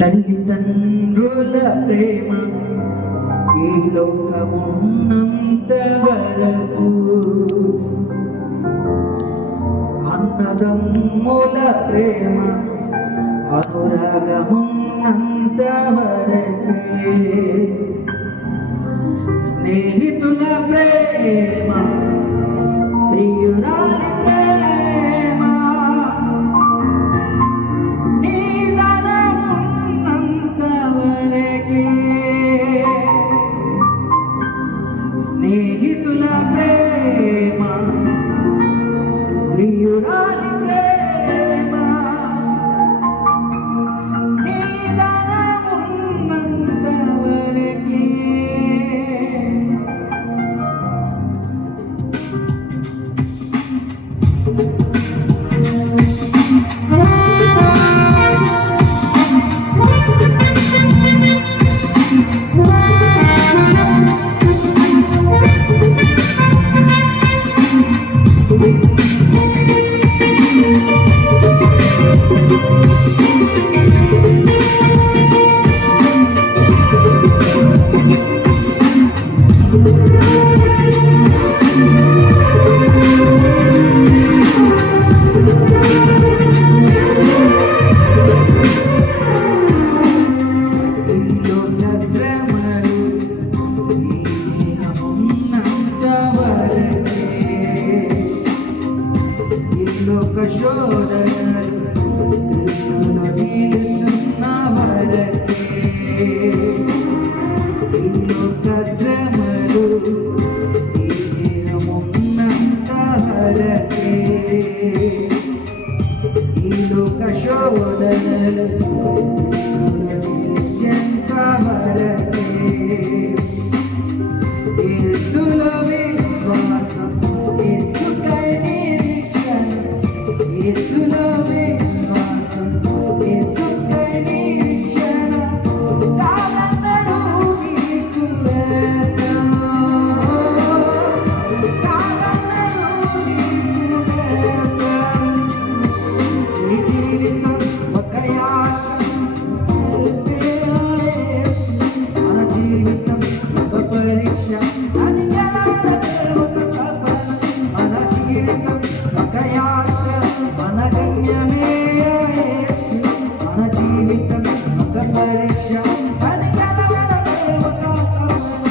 తల్లిదండ్రుల ప్రేమ ఈ లోకమున్నంత వరకు, అన్నదమ్ముల ప్రేమ అనురాగమున్నంత వరకే, స్నేహితుల ప్రేమ ప్రియురాలి ప్రేమ నీదనమున్నంత వరకే, స్నేహితుల ప్రేమ ప్రియురాలి ప్రేమ నీదనమున్నంత వరకే. శోధనలు క్రీస్తును నిలుచున్న వరకే, ఈ లోక శ్రమలు ఈ దేహమున్నంత వరకే, ఈ లోక శోధనలు క్రీస్తును నిలిచెంత వరకే, యేసులో విశ్వాసం యేసుకై నిరీక్షణ, యేసులో విశ్వాసం యేసుకై నిరీక్షణ కాదన్నడు నీకు వ్యర్థం, కాదన్నడు నీకు వ్యర్థం. ఈ జీవితం ఒక యాత్ర, మన జీవితం ఒక పరీక్ష, దాని గెలవడమే ఒక తపన, మన జీవితం ఒక యాత్ర, మన గమ్యమే యేసు, మన జీవితం ఒక పరీక్ష, దాని గెలవడమే ఒక తపన.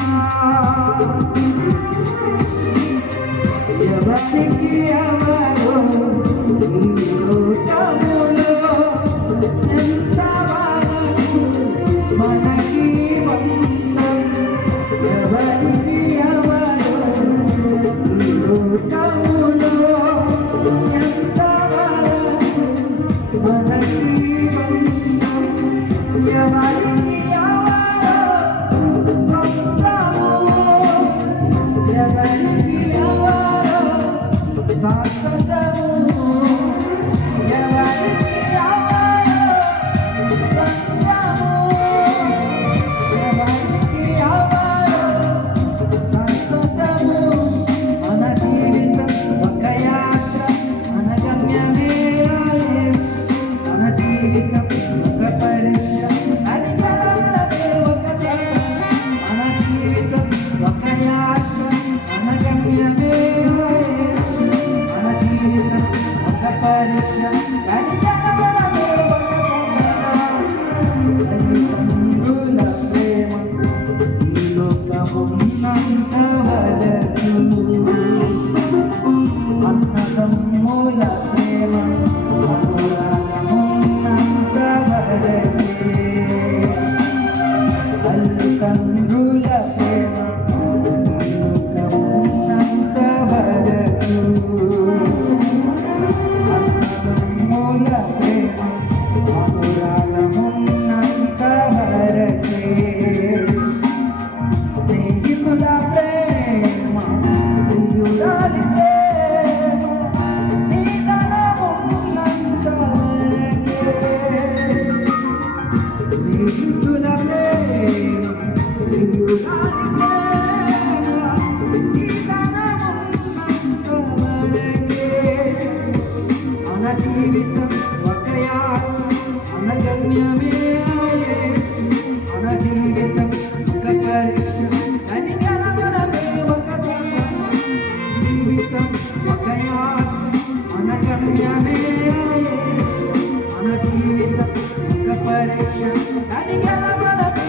ఎవరికి ఎవరో ఈ లోకములో ఎంతవరకు మనకి బంధం, ఎవరికి ఎవరో ఈ లోకములో ఎంతవరకు మనకి బంధం, ఎవరికి ఎవరో సొంతము, ఎవరికి ఎవరో శాశ్వతము, ఎవరికి ఎవరో సొంతము, ఎవరికి ఎవరో శాశ్వతము. మన జీవితం ఒక యాత్ర, మన గమ్యమే యేసు, మన జీవితం ఒక పరీక్ష, అది గెలవడమే ఒక తపన, మన జీవితం ఒక యాత్ర, మన గమ్యమే యేసు, మన జీవితం ఒక పరీక్ష, అది గెలవడమే ఒక తపన. తల్లిదండ్రుల ప్రేమ ఈ లోకమున్నంత వరకు, అన్నదమ్ముల ప్రేమ అనురాగమున్నంత వరకే, తల్లిదండ్రుల ప్రేమ ఈ లోకమున్నంత వరకు, అన్నదమ్ముల ప్రేమ అనురాగమున్నంత వరకే, స్నేహితుల ప్రేమ ప్రియురాలి ప్రేమ నీదనమున్నంత వరకే, స్నేహితుల ప్రేమ ప్రియురాలి ప్రేమ నీదనమున్నంత వరకే, మన జీవితం ఒక యాత్ర, మన గమ్యమే పరీక్ష అని గెలవడమే ఒక జీవితం ఒక యాత్ర మన గమ్యమే యేసు. మన జీవితం ఒక పరీక్ష అని గెలవడమే